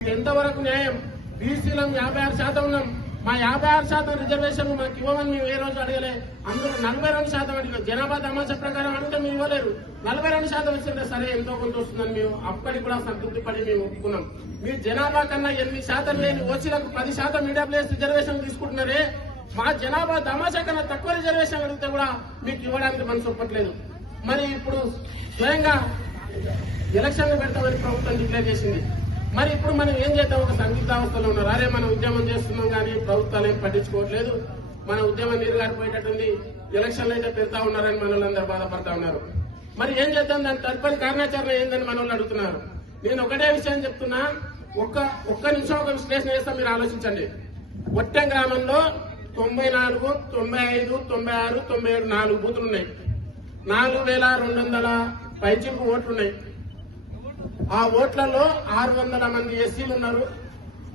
ఎంతవరకు న్యాయం? బీసీలం 56% ఉన్నాం. మా 56% రిజర్వేషన్ మాకు ఇవ్వమని మేము ఏ రోజు అడగలే. అందులో 42% అడిగాం. జనాభా తమాషా ప్రకారం అంటే మేము ఇవ్వలేరు. 42% ఇస్తుంటే సరే ఎంతో కొంత వస్తుందని మేము అప్పటికి కూడా సంతృప్తి పడి మేము ఒప్పుకున్నాం. మీ జనాభా కన్నా 8% లేని ఓసీలకు 10% ఈడబ్ల్యూఎస్ రిజర్వేషన్ తీసుకుంటున్నారే. మా జనాభా తమాషా కన్నా తక్కువ రిజర్వేషన్ అడిగితే కూడా మీకు ఇవ్వడానికి మనసు ఒప్పట్లేదు. మరి ఇప్పుడు స్వయంగా ఎలక్షన్లు పెడతామని ప్రభుత్వం డిక్లేర్ చేసింది. మరి ఇప్పుడు మనం ఏం చేద్దాం? ఒక సందిగ్ధావస్థలో ఉన్నారు. అరే మనం ఉద్యమం చేస్తున్నాం కానీ ప్రభుత్వాలు ఏం పట్టించుకోవట్లేదు, మన ఉద్యమం నీరుగారిపోయేటట్టుంది, ఎలక్షన్లు అయితే పెడతా ఉన్నారని మన వాళ్ళందరూ బాధపడతా ఉన్నారు. మరి ఏం చేద్దాం? దాని తదుపరి కార్యాచరణ ఏందని మన వాళ్ళు అడుగుతున్నారు. నేను ఒకటే విషయం చెప్తున్నా, ఒక్క నిమిషం ఒక విశ్లేషణ చేస్తా, మీరు ఆలోచించండి. ఒట్టెం గ్రామంలో 94, 95, 96, 97 4 బూతులున్నాయి. 4200 పైచిలకు ఓట్లున్నాయి. ఆ ఓట్లలో 600 మంది ఎస్సీలు ఉన్నారు,